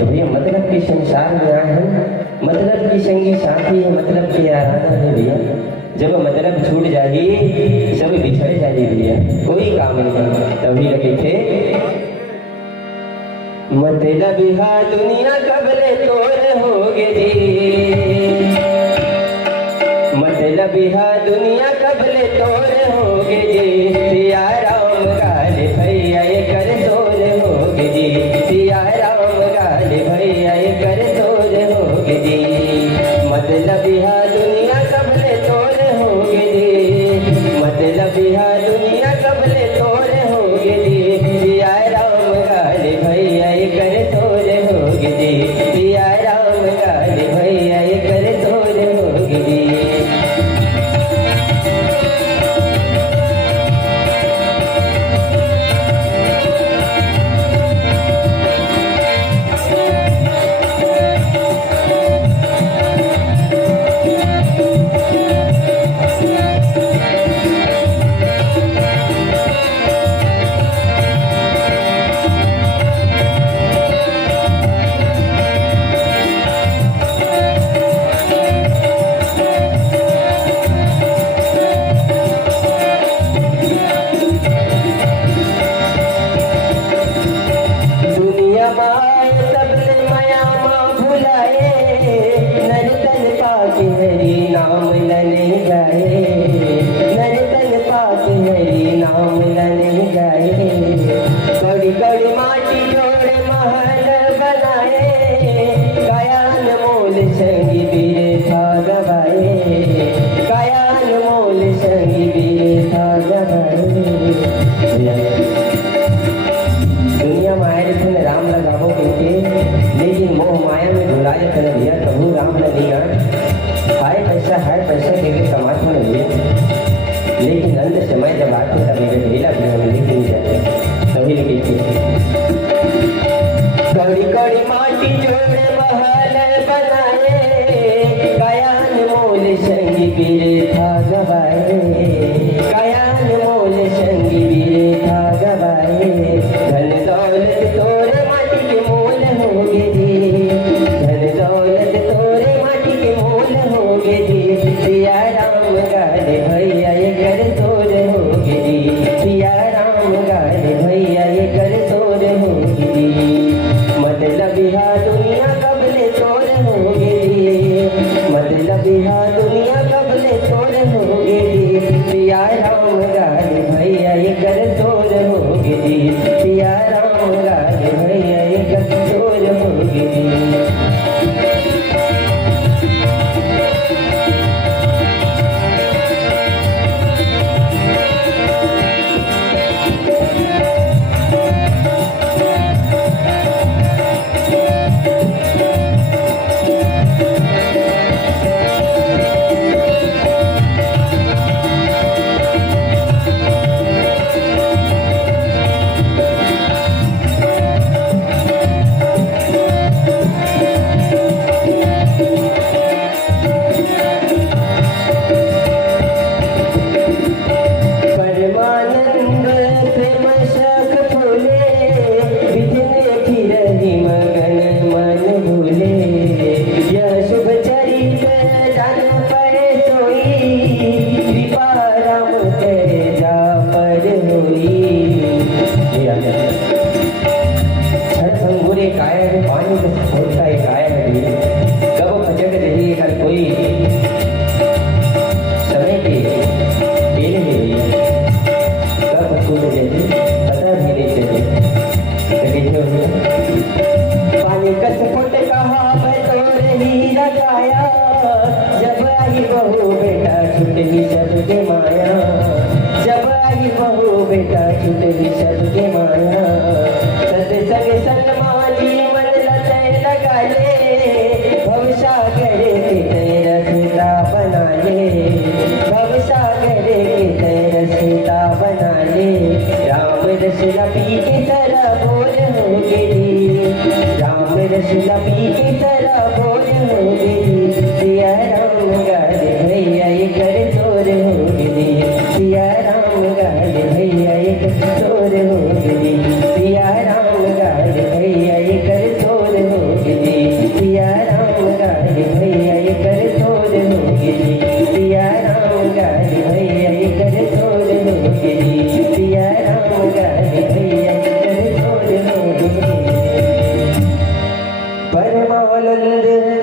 तो भैया मतलब के संसार में आए हैं, मतलब की संगी साथी है, मतलब के आराधना है भैया। जब मतलब छूट जाएगी सब बिछड़ जाएगी भैया, कोई काम नहीं। तभी लगे थे मतलब हा दुनिया कबले तोरे होगे जी, मतलब हा दुनिया कबले तोरे होगे जी। सिया राम गाल भैया ये कर तोरे होगे जी, सिया राम गाल भैया ये कर तोरे होगे जी। मतलब हा दुनिया कबले तोरे होगे जी, मतलब हा दुनिया कबले तोरे होगे जी। सिया राम गाल भैया ये कर तोरे होगे जी, सिया राम गाल भैया ये कर तोरे होगे जी। दुनिया में आए थे राम लगावो क्योंकि, लेकिन मोह माया में भुलाए कर भैया कबू राम न दिया। हाय पैसा देके समाज में भैया, लेकिन अंत समय जब आते तब ये ढीला भी हमें लेके नहीं जाते। तभी लिखी कड़ी कड़ी माटी जोड़े महल बनाए, कायान मोल संगी बीरे था गवाए, कायान मोल संगी बीरे था गवाए। धन दौलत तोरे माटी के मोल होगे जी, धन दौलत तोरे माटी के मोल होगे जी। सिया राम गाल भैया ये कर तोरे होगे जी, सिया राम गाल भैया ये कर तोरे होगे जी। मतलब हा दुनिया कबले तोरे होगे जी, मतलब हा दुनिया कबले तोरे होगे जी। सिया राम गाल भैया ये कर तोरे होगे जी, सिया राम गाल भैया ये कर तोरे होगे जी। बेटा छुटली सबके माया, सत्संग सन्मानी मन लते लगाले, भवसागर के तेरा सीता बना ले, भवसागर के तेरा सीता बना ले। राम रसला पी के तरह बोल होगे जी, राम रसला पी के तरह बोल होगे जी। सिया राम गाल भैया ये कर तोर होगे जी, सिया राम गाल भैया ये कर तोर होगे जी, सिया राम गाल भैया ये कर तोर होगे। परमानंद